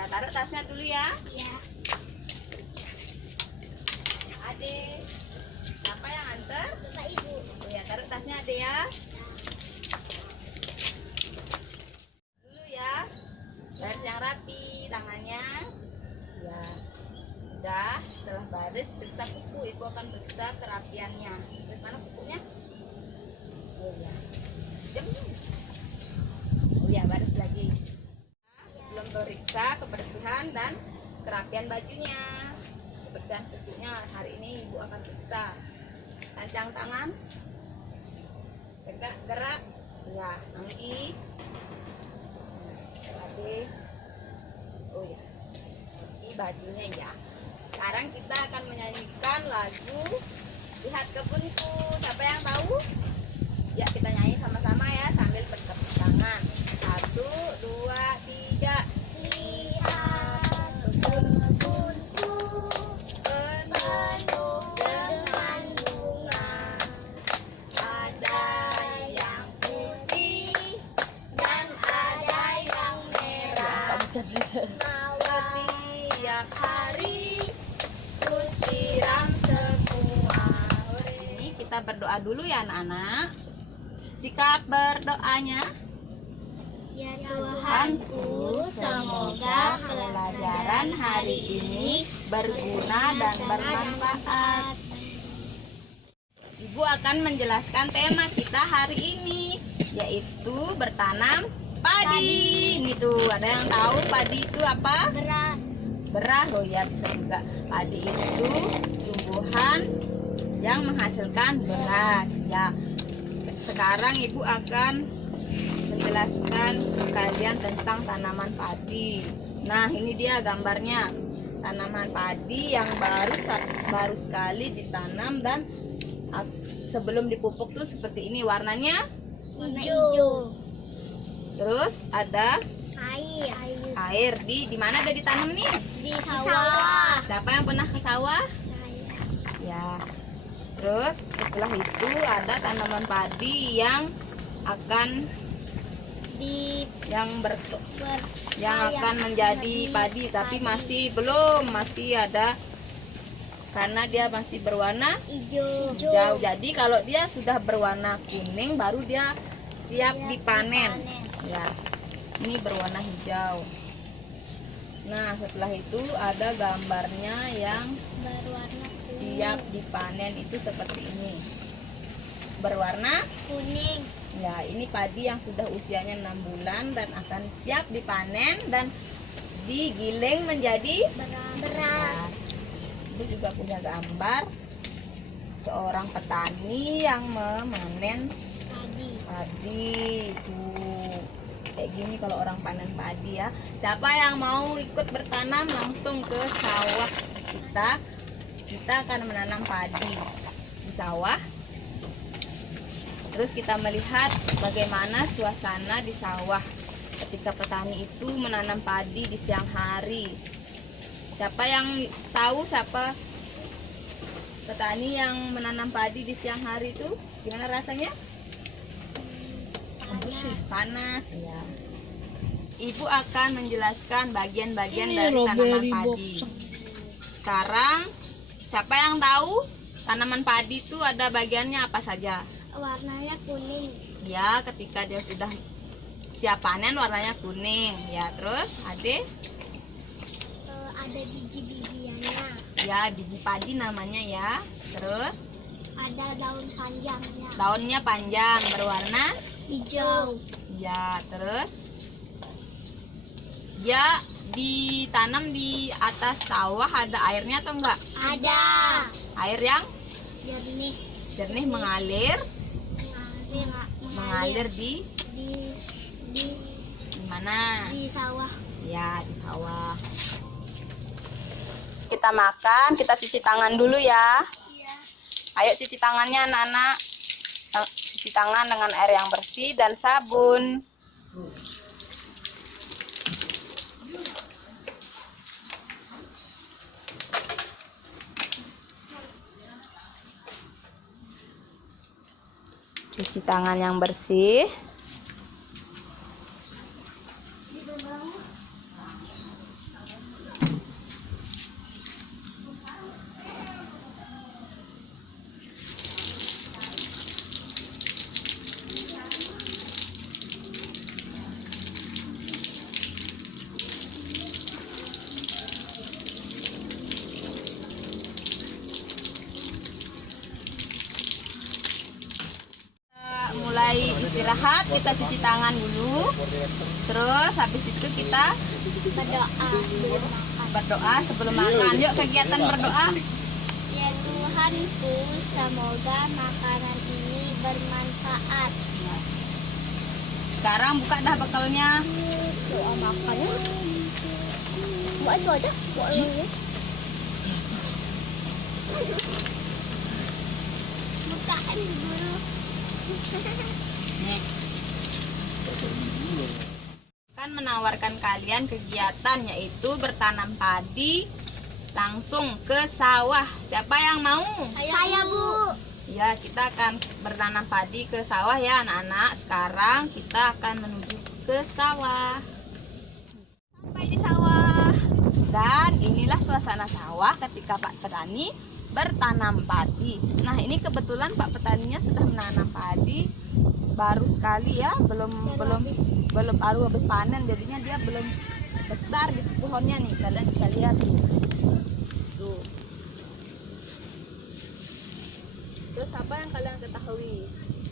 Ya, taruh tasnya dulu ya. Ya. Ade, siapa yang antar? Bapak Ibu. Oh ya, taruh tasnya Ade ya. Dulu ya, baris yang rapi tangannya. Ya, udah. Setelah baris, periksa kuku. Ibu akan periksa kerapiannya. Terus mana kukunya? Oh ya, jam. Oh ya, baris lagi. Belum periksa kebersihan dan kerapian bajunya. Kebersihan kukunya hari ini ibu akan periksa. Lancang tangan, tegak gerak, ya, anggi, tadi, oh ya, ini bajunya ya. Sekarang kita akan menyanyikan lagu Lihat Kebunku. Siapa yang tahu? Ya, kita nyanyi sama-sama ya sambil bertepuk tangan. 1, 2, 3. Lihat kebunku penuh dengan bunga, ada yang putih dan ada yang merah. Mawar tiap hari ku siram semua. Ini kita berdoa dulu ya anak-anak. Sikap berdoanya. Ya Tuhanku, semoga Pelajaran hari ini berguna dan bermanfaat. Ibu akan menjelaskan tema kita hari ini, yaitu bertanam padi. Ini tuh, ada yang tahu padi itu apa? beras. Beras. Oh ya, bisa juga. Padi itu tumbuhan yang menghasilkan beras. Ya, sekarang ibu akan menjelaskan ke kalian tentang tanaman padi. Nah, ini dia gambarnya. Tanaman padi yang baru sekali ditanam dan sebelum dipupuk tuh seperti ini warnanya. Hijau. Terus ada Air. di mana ada ditanam nih? Di sawah. Siapa yang pernah ke sawah? Saya. Ya. Terus setelah itu ada tanaman padi yang akan akan menjadi padi, tapi masih ada karena dia masih berwarna hijau. Jadi kalau dia sudah berwarna kuning baru dia siap dipanen. Ya, ini berwarna hijau. Nah, setelah itu ada gambarnya yang Berwarna siap dipanen itu seperti ini. Berwarna kuning. ya, ini padi yang sudah usianya 6 bulan dan akan siap dipanen dan digiling menjadi Beras. Itu juga punya gambar seorang petani yang memanen padi. Tuh, kayak gini kalau orang panen padi ya. Siapa yang mau ikut bertanam langsung ke sawah kita akan menanam padi di sawah. Terus kita melihat bagaimana suasana di sawah ketika petani itu menanam padi di siang hari. Siapa yang tahu siapa petani yang menanam padi di siang hari itu? Gimana rasanya? Panas ya. Ibu akan menjelaskan bagian-bagian dari tanaman padi. Sekarang siapa yang tahu tanaman padi itu ada bagiannya apa saja? Warnanya kuning. Ya, ketika dia sudah siap panen warnanya kuning. Ya, terus ada biji-bijiannya. ya biji padi namanya ya. Terus Ada daun panjangnya. daunnya panjang berwarna Hijau. ya. Terus dia ditanam di atas sawah, ada airnya atau enggak? Ada. Air yang Jernih mengalir mengalir di di mana? di sawah. Ya, di sawah. Kita makan, kita cuci tangan dulu ya. Iya. Ayo cuci tangannya anak-anak. Cuci tangan dengan air yang bersih dan sabun. Cuci tangan yang bersih. istirahat, kita cuci tangan dulu. Terus habis itu kita berdoa sebelum makan. Yuk kegiatan berdoa. Ya Tuhanku, semoga makanan ini bermanfaat. Sekarang buka dah bekalnya. Doa makan ya. Buat itu aja. Buat ini. Bukaan dulu. Nih. Akan menawarkan kalian kegiatan yaitu bertanam padi langsung ke sawah. Siapa yang mau? Saya Bu. Ya, kita akan bertanam padi ke sawah ya anak-anak. Sekarang kita akan menuju ke sawah. Sampai di sawah. Dan inilah suasana sawah ketika Pak Petani bertanam padi. Nah, ini kebetulan Pak Petaninya sudah menanam padi baru sekali ya, belum baru habis panen, jadinya dia belum besar gitu pohonnya nih. Kalian bisa lihat tuh. Terus apa yang kalian ketahui?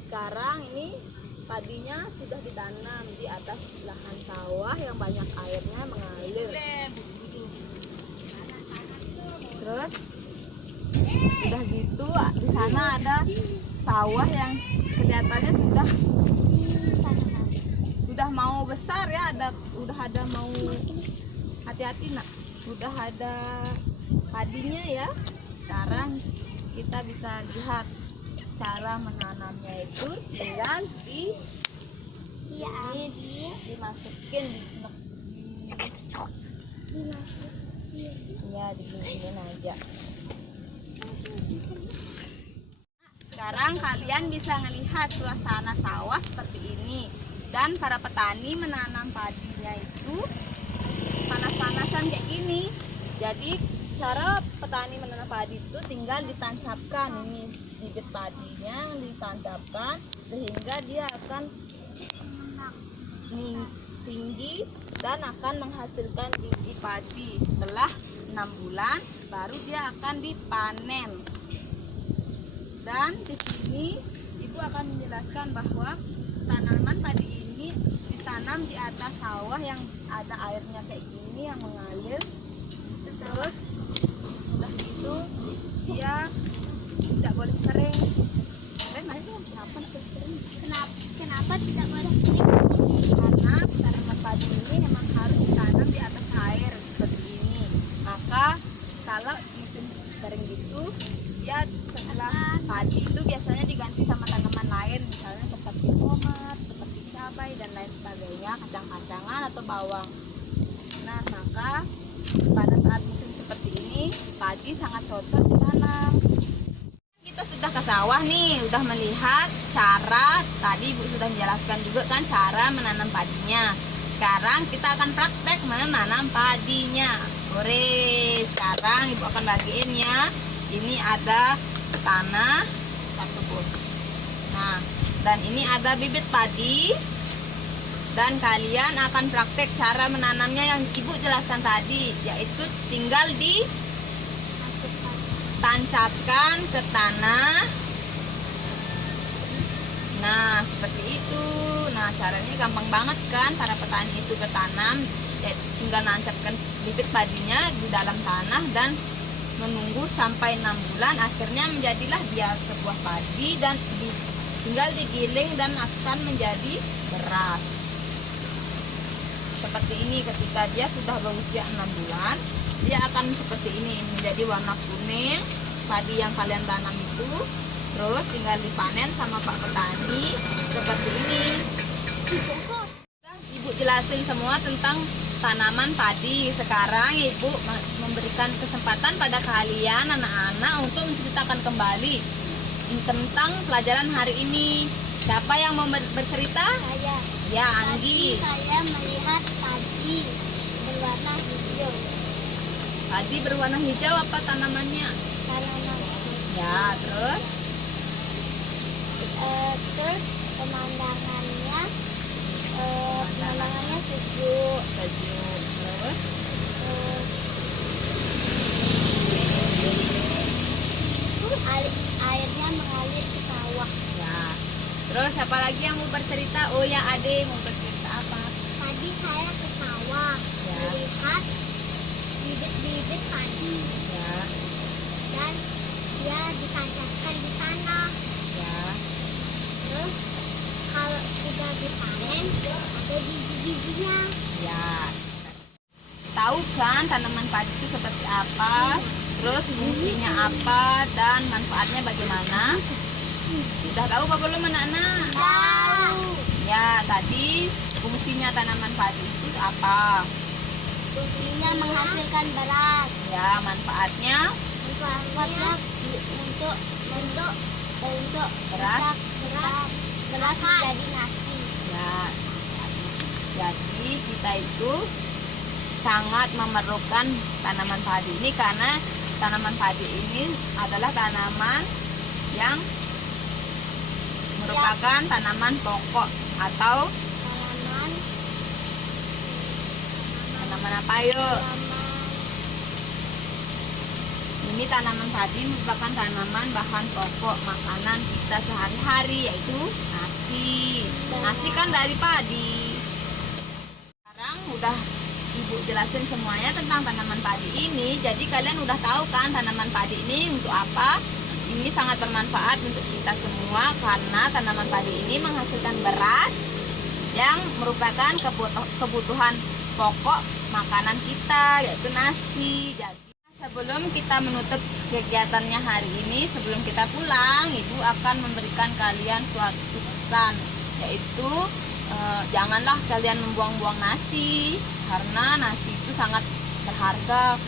Sekarang ini padinya sudah ditanam di atas lahan sawah yang banyak airnya mengalir. Terus udah gitu di sana ada sawah yang kelihatannya sudah mau besar ya, udah ada mau, hati-hati nak, udah ada padinya ya. Sekarang kita bisa lihat cara menanamnya itu tinggal dimasukin ya, diginiin aja. Sekarang kalian bisa melihat suasana sawah seperti ini, dan para petani menanam padinya itu panas-panasan kayak gini. Jadi cara petani menanam padi itu tinggal ditancapkan, ini bibit padinya ditancapkan sehingga dia akan tinggi dan akan menghasilkan biji padi. Setelah 6 bulan baru dia akan dipanen. Dan di sini ibu akan menjelaskan bahwa tanaman padi ini ditanam di atas sawah yang ada airnya kayak gini yang mengalir. Terus udah gitu dia tidak boleh kering. Kenapa tidak boleh kering? Karena tanaman padi ini memang harus ditanam di atas air seperti ini. Maka kalau musim kering gitu, dia setelah padi itu biasanya diganti sama tanaman lain, misalnya seperti tomat, seperti cabai dan lain sebagainya, kacang-kacangan atau bawang. Nah, maka pada saat musim seperti ini padi sangat cocok ditanam. Kita sudah ke sawah nih, udah melihat cara, tadi ibu sudah menjelaskan juga kan cara menanam padinya. Sekarang kita akan praktek menanam padinya. Oke, sekarang ibu akan bagiin ya. Ini ada tanah satu bus. Nah, dan ini ada bibit padi. Dan kalian akan praktek cara menanamnya yang ibu jelaskan tadi, yaitu tinggal ditancapkan ke tanah. Nah, seperti itu. Nah, caranya gampang banget kan para petani itu bertanam, ya, tinggal nancapkan bibit padinya di dalam tanah dan menunggu sampai 6 bulan, akhirnya menjadilah dia sebuah padi dan tinggal digiling dan akan menjadi beras. Seperti ini, ketika dia sudah berusia 6 bulan, dia akan seperti ini, menjadi warna kuning, padi yang kalian tanam itu. Terus tinggal dipanen sama Pak Petani seperti ini. Ibu jelasin semua tentang tanaman padi. Sekarang ibu memberikan kesempatan pada kalian anak-anak untuk menceritakan kembali tentang pelajaran hari ini. Siapa yang mau bercerita? Saya. Ya, Anggi. Saya melihat padi berwarna hijau. Padi berwarna hijau apa tanamannya? Tanaman. Ya, terus Terus pemandangannya sejuk. Terus Airnya mengalir ke sawah. ya. Terus apa lagi yang mau bercerita? Oh ya, Ade mau bercerita apa? Tadi saya ke sawah Ya. melihat bibit-bibit padi Ya, dan dia ditancapkan di tanah. ya. Terus kalau sudah dipanen ada biji-bijinya. Ya. Tahu kan tanaman padi itu seperti apa? Terus fungsinya apa dan manfaatnya bagaimana? Sudah tahu apa belum anak-anak? Tahu. Ya, tadi fungsinya tanaman padi itu apa? Fungsinya menghasilkan beras. Ya, manfaatnya Manfaatnya untuk beras. beras menjadi nasi. Ya. Jadi kita itu sangat memerlukan tanaman padi ini karena tanaman padi ini adalah tanaman yang merupakan tanaman pokok atau tanaman apa yuk? Ini tanaman padi merupakan tanaman bahan pokok makanan kita sehari-hari, yaitu nasi. Nasi kan dari padi. Sekarang udah Ibu jelasin semuanya tentang tanaman padi ini. Jadi kalian udah tahu kan tanaman padi ini untuk apa? Ini sangat bermanfaat untuk kita semua karena tanaman padi ini menghasilkan beras yang merupakan kebutuhan pokok makanan kita, yaitu nasi. Jadi sebelum kita menutup kegiatannya hari ini, sebelum kita pulang, Ibu akan memberikan kalian suatu pesan, yaitu janganlah kalian membuang-buang nasi karena nasi itu sangat berharga.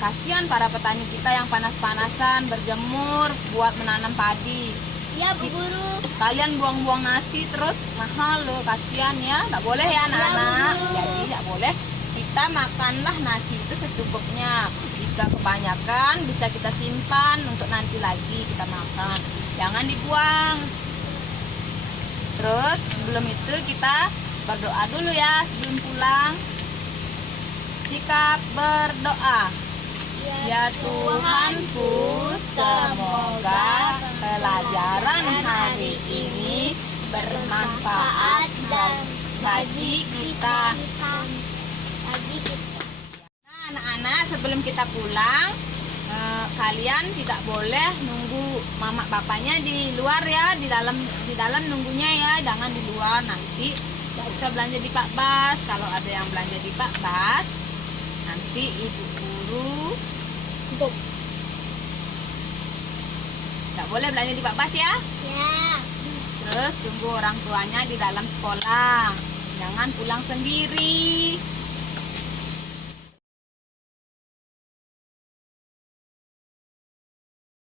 Kasihan para petani kita yang panas-panasan berjemur buat menanam padi. Ya, Bu Guru. Kalian buang-buang nasi terus mahal loh, kasihan ya. Nggak boleh ya anak-anak. Bu Guru. Jadi nggak boleh. Kita makanlah nasi itu secukupnya. Jika kebanyakan bisa kita simpan untuk nanti lagi kita makan. Jangan dibuang. Terus sebelum itu kita berdoa dulu ya sebelum pulang. Sikap berdoa. Ya Tuhanku, semoga pelajaran hari ini bermanfaat dan bagi kita. Nah, anak-anak, sebelum kita pulang, kalian tidak boleh nunggu mama bapaknya di luar ya, di dalam nunggunya ya, jangan di luar, nanti nggak bisa belanja di Pak Bas. Kalau ada yang belanja di Pak Bas, nanti ibu guru nggak boleh belanja di Pak Bas ya. Ya. Terus tunggu orang tuanya di dalam sekolah, jangan pulang sendiri.